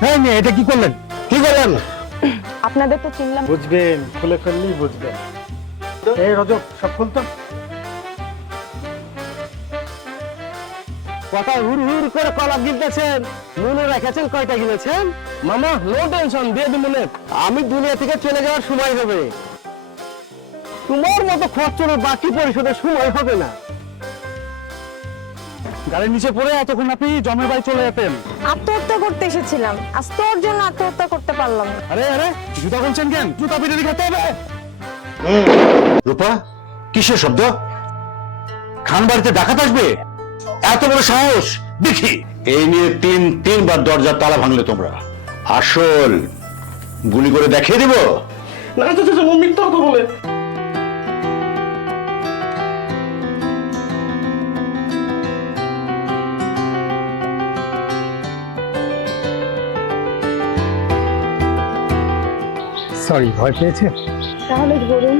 হ্যাঁ মেয়ে, এটা কি করলেন? কি করলেন? আপনাদের তো চিনলাম। বুঝবেন, খুলে ফেললেই বুঝবেন। এই রজব, সব খুলতো। কথা হুর হুর করে কলা গিলতেছেন, মনে রেখেছেন কয়টা গিলেছেন? মামা নো টেনশন, দিয়ে দিন মনে। আমি দুনিয়া থেকে চলে যাওয়ার সময় হবে, তোমার মতো খরচের বাকি পরিশোধের সময় হবে না। গাড়ির নিচে পড়ে এতক্ষণ আপনি জমের বাড়ি চলে যেতেন। আত্মহত্যা করতে এসেছিলাম, আজ তোর জন্য আত্মহত্যা করতে পারলাম না। আরে আরে, জুতা বলছেন কেন? জুতা পিটারি খেতে হবে। রূপা, কিসের শব্দ? খান বাড়িতে ডাকাত আসবে? এত বড় সাহস দেখি! এই নিয়ে তিনবার দরজার তালা ভাঙলে তোমরা। আসল গুলি করে দেখিয়ে দিব। না চাচা, ও মিথ্যা কথা বলে। সরি, ভয় পেয়েছে? তাহলে ধরুন।